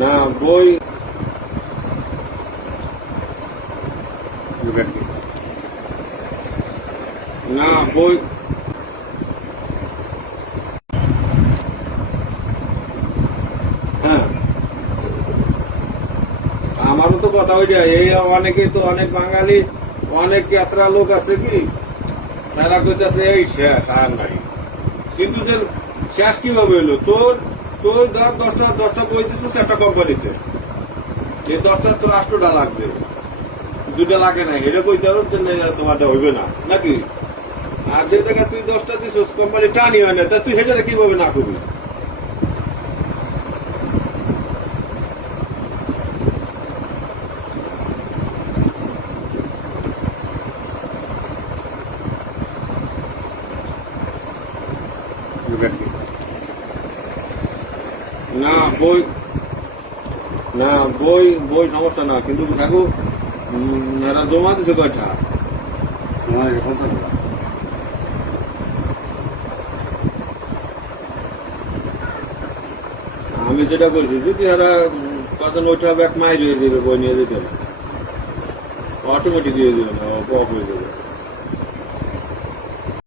না বই না বই হ্যাঁ আমারও তো কথা ওইটা এই অনেকে তো অনেক বাঙালি অনেক যাত্রা লোক আছে কি তারা কইতাছে এই শেষ আর নাই কিন্তু যে শেষ কিভাবে হইলো তোর তোর ধর দশটা বই দিচ্ছিস একটা কোম্পানিতে এই 10টা তো রাষ্ট্রটা লাগছে 2টা লাগে না এটা কইতে পারো তোমারটা হইবে না নাকি আর যে জায়গায় তুই 10টা দিছিস কোম্পানি টানি হয় না তা তুই সেটা কিভাবে না করবি না বই না বই বই সমস্যা না কিন্তু দেখো এরা জমা দিছে কয়টা আমি যেটা বলছি যদি এরা কত ওইটা ব্যাক মাইল হয়ে যাবে বই নিয়ে যেতে অটোমেটিক দিয়ে দেবে না অফ হয়ে যাবে